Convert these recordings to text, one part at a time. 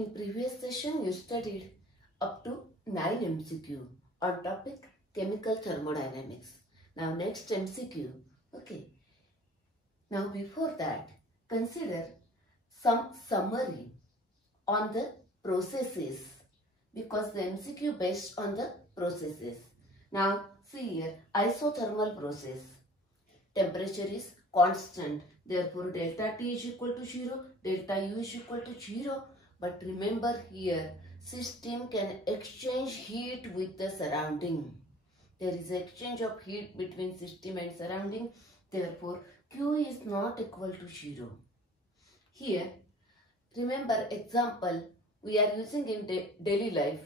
In previous session, you studied up to 9 MCQ on topic chemical thermodynamics. Now next MCQ. Okay. Now before that, consider some summary on the processes, because the MCQ based on the processes. Now see here, isothermal process. Temperature is constant. Therefore, delta T is equal to 0, delta U is equal to 0. But remember here, system can exchange heat with the surrounding. There is exchange of heat between system and surrounding. Therefore, Q is not equal to 0. Here, remember example we are using in daily life.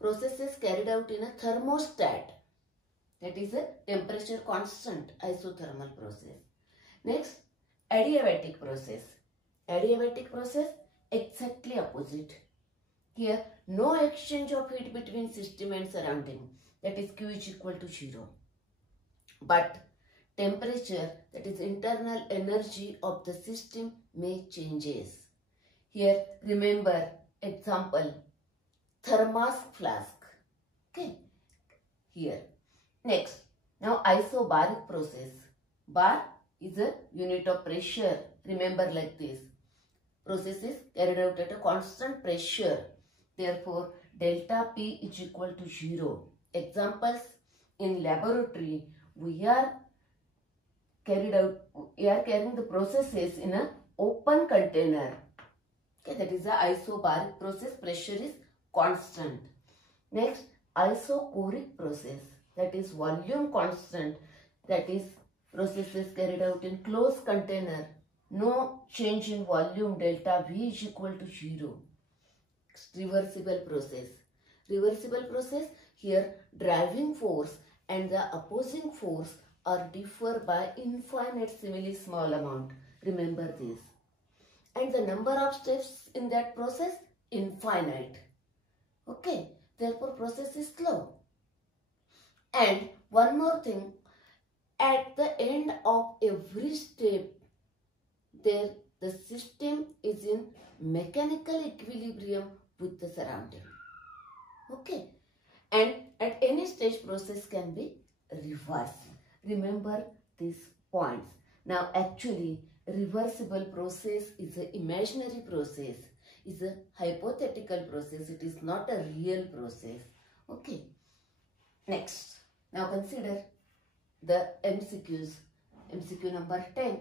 Processes carried out in a thermostat. That is a temperature constant isothermal process. Next, adiabatic process. Adiabatic process, exactly opposite. Here, no exchange of heat between system and surrounding. That is Q is equal to 0. But temperature, that is internal energy of the system, may changes. Here, remember example, thermos flask. Okay. Here. Next, now isobaric process. Bar is a unit of pressure. Remember like this. Process is carried out at a constant pressure. Therefore, delta P is equal to 0. Examples, in laboratory, we are carrying the processes in an open container. Okay, that is the isobaric process. Pressure is constant. Next, isochoric process. That is volume constant. That is processes carried out in closed container. No change in volume. Delta V is equal to 0. Reversible process. Reversible process, here driving force and the opposing force are differ by infinitesimally small amount. Remember this. And the number of steps in that process, infinite. Okay. Therefore, process is slow. And one more thing, at the end of every step, the system is in mechanical equilibrium with the surrounding. Okay. And at any stage, process can be reversed. Remember these points. Now, actually, reversible process is an imaginary process. It's a hypothetical process. It is not a real process. Okay. Next. Now, consider the MCQs. MCQ number 10.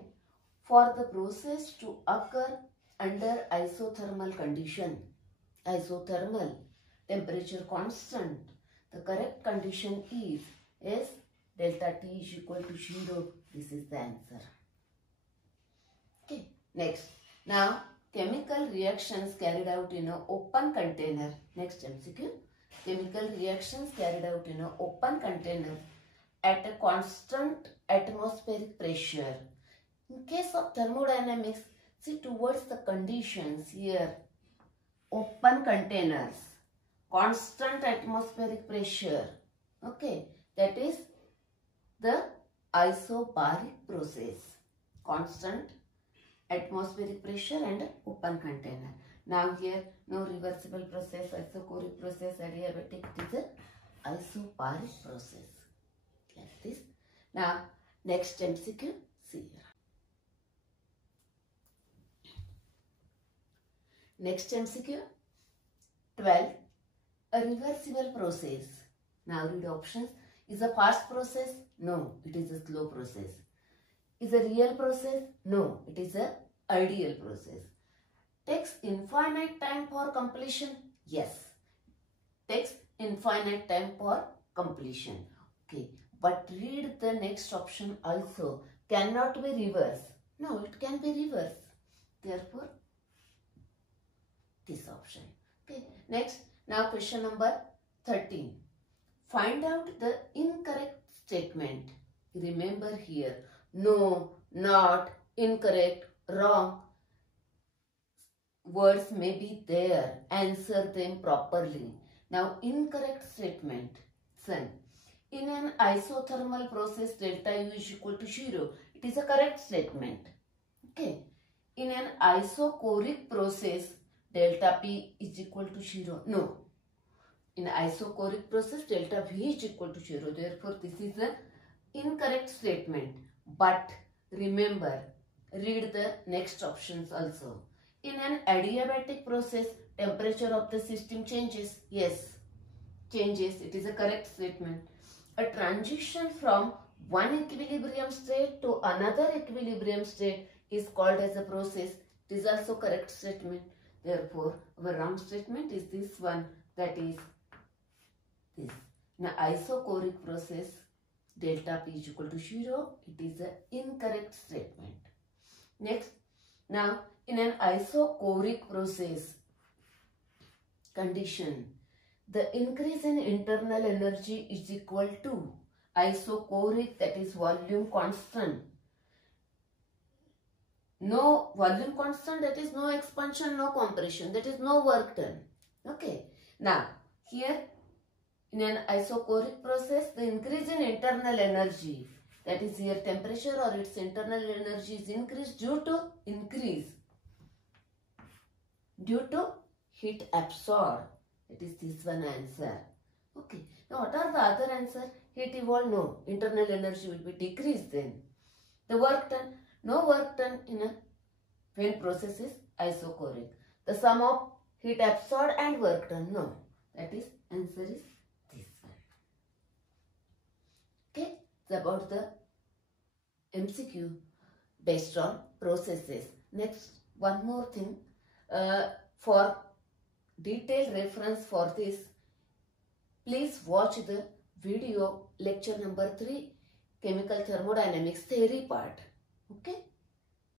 For the process to occur under isothermal condition, isothermal, temperature constant, the correct condition is delta T is equal to 0. This is the answer. Okay. Next. Now, chemical reactions carried out in an open container. Next MCQ. Chemical reactions carried out in an open container at a constant atmospheric pressure. In case of thermodynamics, see towards the conditions here. Open containers, constant atmospheric pressure. Okay, that is the isobaric process. Constant atmospheric pressure and open container. Now here, no reversible process, isochoric process, adiabatic. It is a isobaric process. Like this. Now, next MCQ, see here. Next MCQ, 12, a reversible process. Now read options. Is a fast process? No, it is a slow process. Is a real process? No, it is a ideal process. Takes infinite time for completion? Yes. Takes infinite time for completion. Okay, but read the next option also. Cannot be reversed. No, it can be reversed. Therefore, this option. Okay. Next, now question number 13. Find out the incorrect statement. Remember here, no, not, incorrect, wrong. Words may be there. Answer them properly. Now, incorrect statement. Son, in an isothermal process, delta U is equal to 0. It is a correct statement. Okay. In an isochoric process, delta P is equal to 0. No. In isochoric process, delta V is equal to 0. Therefore, this is an incorrect statement. But remember, read the next options also. In an adiabatic process, temperature of the system changes. Yes, changes. It is a correct statement. A transition from one equilibrium state to another equilibrium state is called as a process. It is also correct statement. Therefore, our wrong statement is this one, that is this. In an isochoric process, delta P is equal to 0. It is an incorrect statement. Next, now in an isochoric process condition, the increase in internal energy is equal to isochoric, that is volume constant. No volume constant, that is no expansion, no compression, that is no work done. Okay. Now, here in an isochoric process, the increase in internal energy, that is here temperature or its internal energy is increased due to heat absorbed. It is this one answer. Okay. Now, what are the other answer? Heat evolved, no. Internal energy will be decreased then. The work done, no work done in a when process is isochoric. The sum of heat absorbed and work done, no. That is answer is this one. Okay. It's about the MCQ based on processes. Next, one more thing. For detailed reference for this, please watch the video lecture number 3, chemical thermodynamics theory part. Okay.